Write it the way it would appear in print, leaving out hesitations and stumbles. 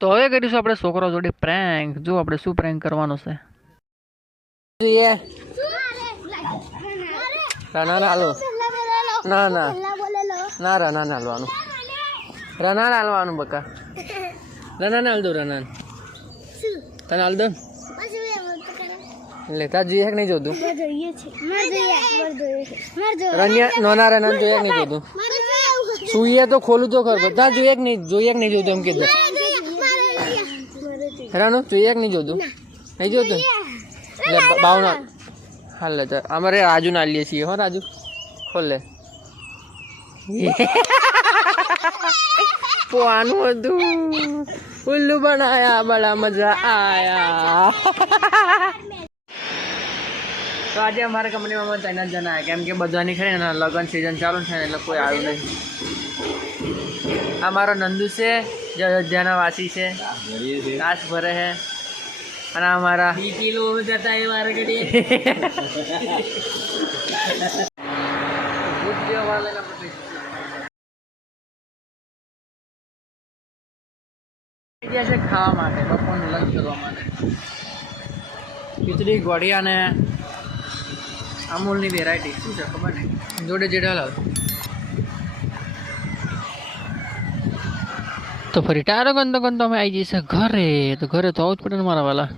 તો હવે કરીશું આપણે છોકરો જોડે પ્રેન્ક. જો આપણે શું પ્રેન્ક કરવાનો છે. રનાન હાલો ના ના ના રનાન હાલવાનું રનાન હાલવાનું બકા રનાન હાલ દો રનાન તને હાલ દો લેતા જોઈએ કે નહીં જોતું નોના રનાન જોઈએ કે નહીં જોતું સુઈએ તો ખોલું તો ખબર બધા જોઈએ કે નહીં જોતું એમ કીધું રાનું જોઈએ કે નહીં જોતું નહીં જોતું એટલે ભાવના હાલ લે અમારે રાજુ ના લઈએ છીએ હો રાજુ ખોલ લે પોવાનું હતું ઉલ્લુ બનાયા બડા મજા આયા. તો આજે અમારા કંપનીમાં 3 જણા આવ્યા કેમ કે બધાની ખરી ને લગ્ન સિઝન ચાલુ છે એટલે કોઈ આવ્યું નહીં. આ મારો નંદુ છે જે અયોધ્યાના વાસી છે કાશ ભરે છે અને અમારા કિલો જતા એ વાર ઘડીએ ખાવા માટે બપોરનું લંચ કરવા માટે ખીચડી ગોળિયા ને અમૂલની વેરાયટી શું છે ખબર નહીં જોડે જેડા તો ફરી ટારો ગંદો ગંદો અમે આવી જઈશે ઘરે. તો ઘરે તો આવું જ પડે ને મારા વાલા.